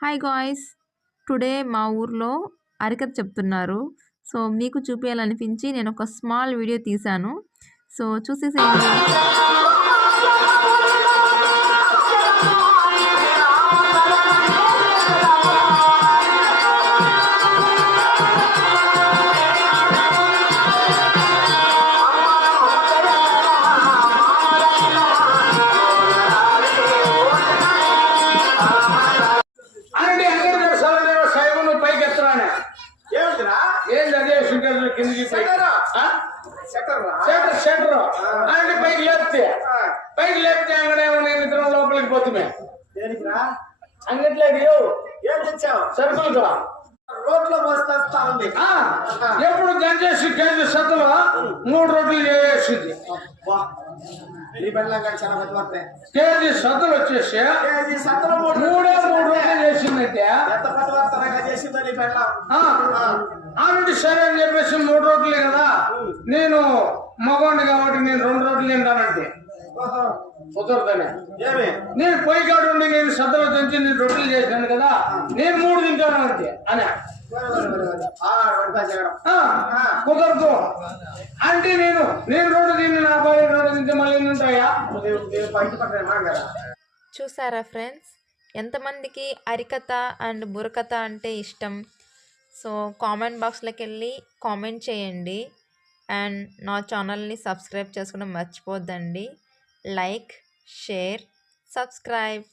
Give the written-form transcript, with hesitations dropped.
Hi guys! Today మా ఊర్లో హరికథ చెప్తున్నారు. సో, మీకు చూపియాలనిపించి నేనొక స్మాల్ వీడియో తీశాను. సో, చూసేసేయండి. అనండి అంగడి సలదేవ సైబును పైకి ఎత్తున్నాను. ఏమిటిరా? ఏంది అదే సుందర కిందికి సెటరా? సెటర్ అనండి పైకి లేపితే అంగడేమో నేను ఇద్దరం లోపలికి పోతుమే. దేనికిరా? అంగట్లేదు ఏం తెచ్చావు? సరుకులుగా రోడ్లో మోస్తా ఉంది. ఎప్పుడు గంజేసి కేజీ సత్తులో 3 రోడ్లు చేసింది. అబ్బా, నీ బెల్లంగా చాలా పెద్దవార్తే. కేజీ సత్తులు వచ్చేసి కేజీ సత్తలు 3 3 రోడ్లు చేసిందంటే ఎంత పెద్దవార్తనగా చేసిందో నీ బెల్లం. ఆ నుండి సరే అని చెప్పేసి 3 రోడ్లే కదా, నేను మగవాడిని కాబట్టి నేను 2 రోడ్లు తింటానంటే ఓహో, కుదరదనే. ఏమి? నేను పొయ్యి కాడు ఉండి నేను సత్తలో తెంచి నేను రొట్టెలు చేశాను కదా, నేను 3 తింటాను అంతే అని కుదరదు అంటే నేను 2 తిని నా భార్య 2 తింటే మళ్ళీ ఎన్ని ఉంటాయా? చూసారా ఫ్రెండ్స్? ఎంతమందికి హరికథ అండ్ బుర్రకథ అంటే ఇష్టం? సో, కామెంట్ బాక్స్లోకి వెళ్ళి కామెంట్ చేయండి. అండ్ నా ఛానల్ని సబ్స్క్రైబ్ చేసుకోవడం మర్చిపోద్దండి. Like, share, subscribe.